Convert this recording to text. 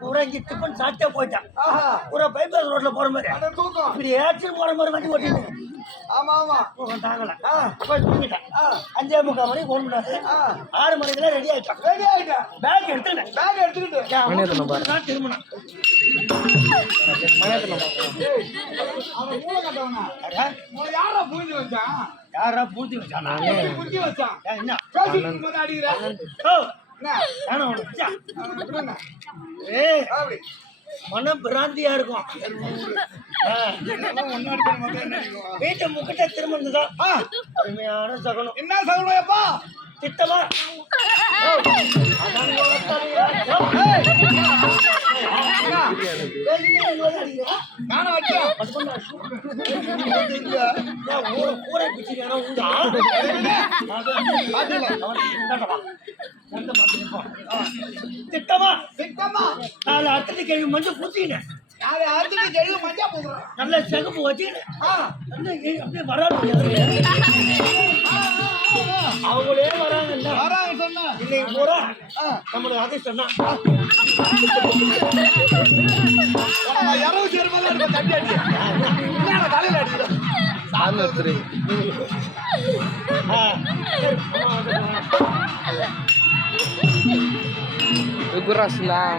பூரா இங்க டிஃபன் சாப்பிட்டே போயிட்டான். ஆஹா. பூரா பைபாஸ் ரோட்ல போற மாதிரி. இப்படி ஏச்சும் போற மாதிரி வண்டி ஓட்டிட்டு ஆமா ஆமா. தாங்கல. போய் தூங்கிட்டேன். அஞ்சே முக்கால் மணிக்கு போன் பண்ணாரு. ஆறு மணிக்கெல்லாம் ரெடி ஆயிட்டான். ரெடி ஆயிட்டேன். பேக் எடுத்துக்கிட்டேன் பேக் எடுத்துக்கிட்டு. திரும்பினேன். ஏய், அவன் மூளை கட்டவனா? யாரா? புரிஞ்சு வச்சான்? யாரா பூர்த்தி வச்சானா? புரிஞ்சு வச்சான்? ஏன் என்ன? மனம் பிராந்தியா இருக்கும்? வீட்டை முக்கிட்ட திரும்பினதா ஆ, அருமையான சகனம் என்ன சகுனப்பா திட்டமா ஊரை ஊரை பிடிச்சிக்காரா திட்டமா? திட்டமா? நாலு அத்தனை கேள்வி மஞ்சள் பூத்திக்கினேன் யாரு அர்ஜுனுக்கு ஜெயில மஞ்சா போடுறான் நல்ல சிகப்பு வச்சுக்கினேன் ஆ. அப்படியே வராது அவங்களே வராங்கல்ல வராங்க சொன்னா. இன்னைக்கு பூரா ஆ. நம்மளுக்கு அதிர்ஷ்டம் தான் இரவு செருமதான் இருக்க தண்ணி அடி தலையில. Seguras lah.